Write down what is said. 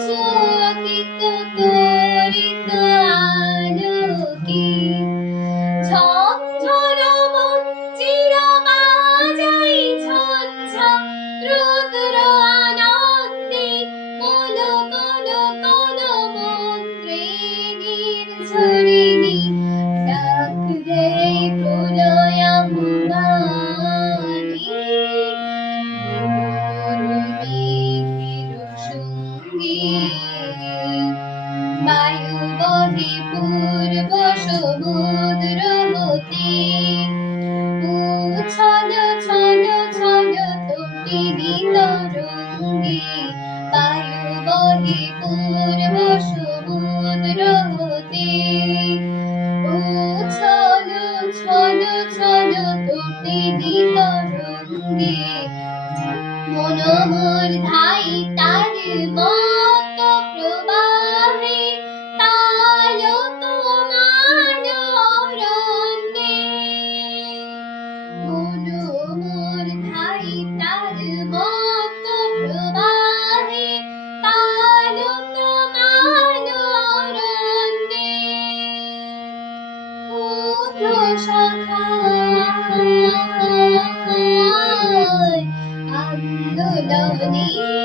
চকিত তরিত আলোকে ঝঞ্ঝর মঞ্জির বাজাই ঝঞ্ঝা রুদ্র আনন্দে কল কল কল মন্ত্রে নির্ঝরিণী ডাক দেয় প্রলয়াম্বানি বায়ু বহে পূর্ব সমুদ্র হতে উছল ছল ছল তটিনী তরঙ্গে বায়ু বহে পূর্ব সমুদ্র হতে উছল ছল ছল তটিনী তরঙ্গে মন মোর ধাই তার মত প্রবাহে তাল তোমার অরণ্যে মন মোর ধাই তার মত প্রবাহে তাল তোমার অরণ্যে ক্ষুদ্র শাখায় আন্দোলনে